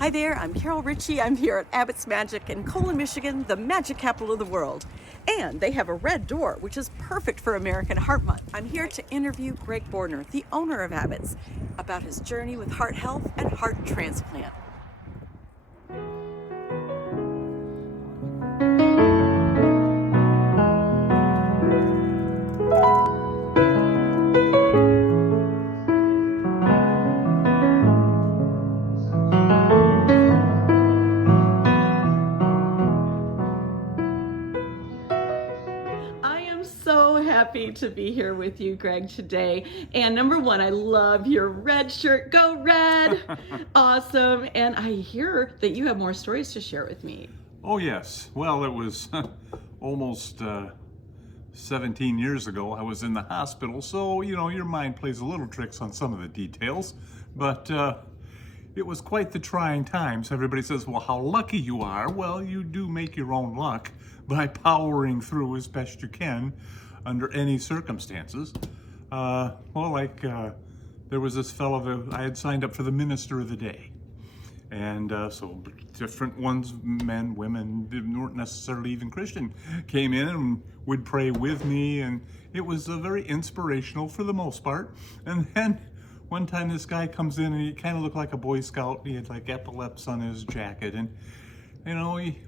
Hi there, I'm Carol Ritchie. I'm here at Abbott's Magic in Colon, Michigan, the magic capital of the world. And they have a red door, which is perfect for American Heart Month. I'm here to interview Greg Bordner, the owner of Abbott's, about his journey with heart health and heart transplant. I am so happy to be here with you, Greg, today. And number one, I love your red shirt. Go red! Awesome. And I hear that you have more stories to share with me. Oh, yes. Well, it was almost 17 years ago. I was in the hospital, so, your mind plays a little tricks on some of the details. But it was quite the trying times. Everybody says, well, how lucky you are. Well, you do make your own luck by powering through as best you can under any circumstances. There was this fellow that I had signed up for the minister of the day. And so different ones, men, women, weren't necessarily even Christian, came in and would pray with me. And it was very inspirational for the most part. And then one time this guy comes in and he kind of looked like a Boy Scout. He had like epaulets on his jacket. And, he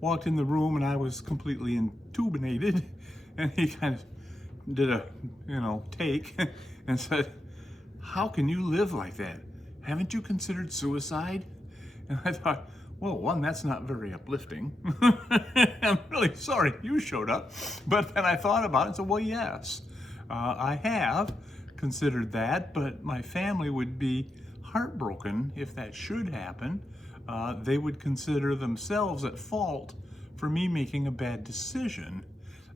walked in the room and I was completely intubated. And he kind of did a, take and said, "How can you live like that? Haven't you considered suicide?" And I thought, well, one, that's not very uplifting. I'm really sorry you showed up. But then I thought about it and said, well, yes, I have considered that, but my family would be heartbroken if that should happen. They would consider themselves at fault for me making a bad decision.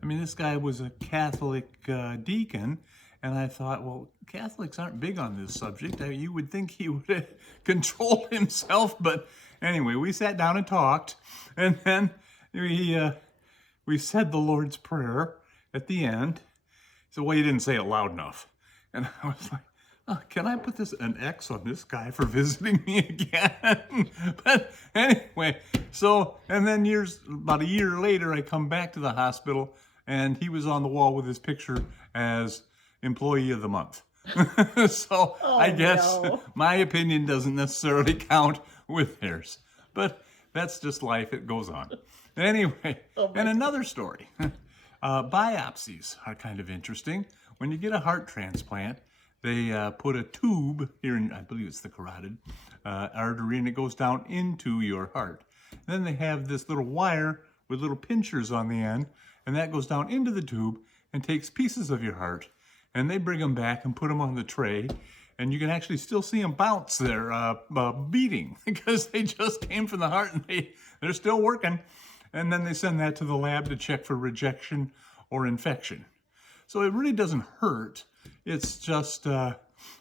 I mean, this guy was a Catholic deacon, and I thought, well, Catholics aren't big on this subject. You would think he would control himself, but anyway, we sat down and talked, and then we said the Lord's Prayer at the end. So, well, you didn't say it loud enough. And I was like, oh, can I put an X on this guy for visiting me again? But anyway, and then about a year later, I come back to the hospital, and he was on the wall with his picture as Employee of the Month. So I guess my opinion doesn't necessarily count with theirs. But that's just life. It goes on. Anyway, and another story. Biopsies are kind of interesting. When you get a heart transplant, they put a tube here in, I believe it's the carotid artery, and it goes down into your heart. Then they have this little wire with little pinchers on the end, and that goes down into the tube and takes pieces of your heart. And they bring them back and put them on the tray, and you can actually still see them bounce there, beating, because they just came from the heart and they're still working. And then they send that to the lab to check for rejection or infection. So it really doesn't hurt. It's just,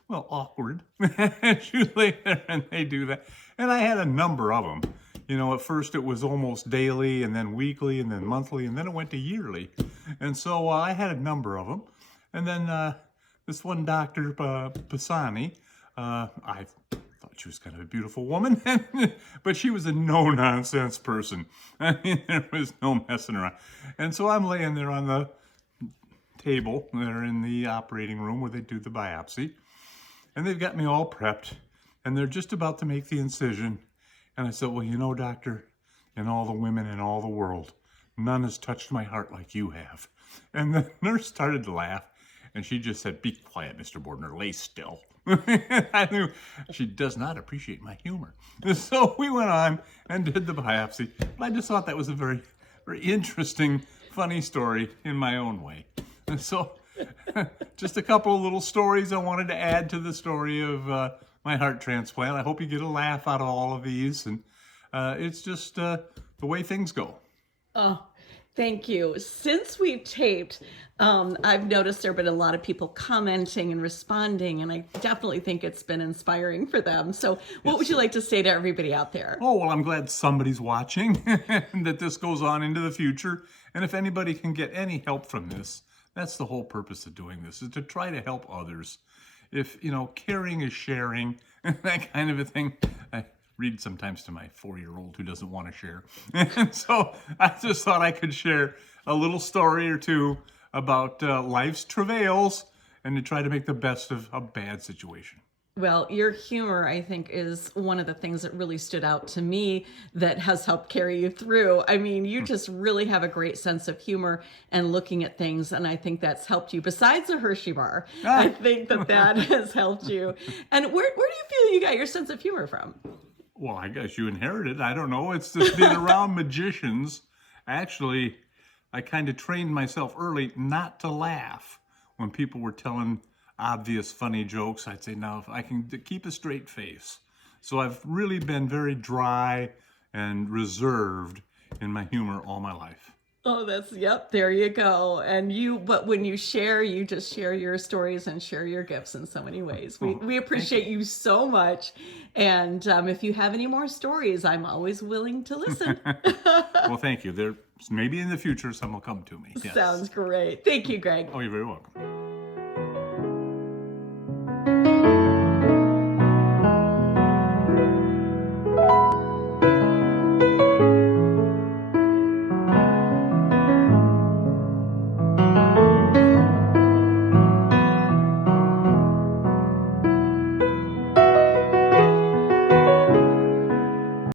awkward. And you lay there and they do that. And I had a number of them. At first it was almost daily, and then weekly, and then monthly, and then it went to yearly. And so I had a number of them. And then this one doctor, Pisani, I thought she was kind of a beautiful woman, but she was a no-nonsense person. I mean, there was no messing around. And so I'm laying there on the table there in the operating room where they do the biopsy. And they've got me all prepped, and they're just about to make the incision. And I said, well, doctor, and all the women in all the world, none has touched my heart like you have. And the nurse started to laugh. And she just said, be quiet, Mr. Bordner, lay still. I knew she does not appreciate my humor. So we went on and did the biopsy. But I just thought that was a very, very interesting, funny story in my own way. And so just a couple of little stories I wanted to add to the story of my heart transplant. I hope you get a laugh out of all of these. And it's just the way things go. Oh, thank you. Since we've taped, I've noticed there have been a lot of people commenting and responding, and I definitely think it's been inspiring for them. So what would you like to say to everybody out there? Oh, well, I'm glad somebody's watching and that this goes on into the future. And if anybody can get any help from this, that's the whole purpose of doing this, is to try to help others. If, caring is sharing, that kind of a thing, read sometimes to my 4-year-old who doesn't want to share. And so I just thought I could share a little story or two about life's travails and to try to make the best of a bad situation. Well, your humor, I think, is one of the things that really stood out to me that has helped carry you through. I mean, you just really have a great sense of humor and looking at things, and I think that's helped you. Besides the Hershey bar, I think that has helped you. And where do you feel you got your sense of humor from? Well, I guess you inherited. I don't know. It's just being around magicians. Actually, I kind of trained myself early not to laugh when people were telling obvious funny jokes. I'd say, now if I can keep a straight face. So I've really been very dry and reserved in my humor all my life. Oh, yep, there you go. But when you share, you just share your stories and share your gifts in so many ways. We appreciate you so much. And if you have any more stories, I'm always willing to listen. Well, thank you. Maybe in the future, some will come to me. Yes. Sounds great. Thank you, Greg. Oh, you're very welcome.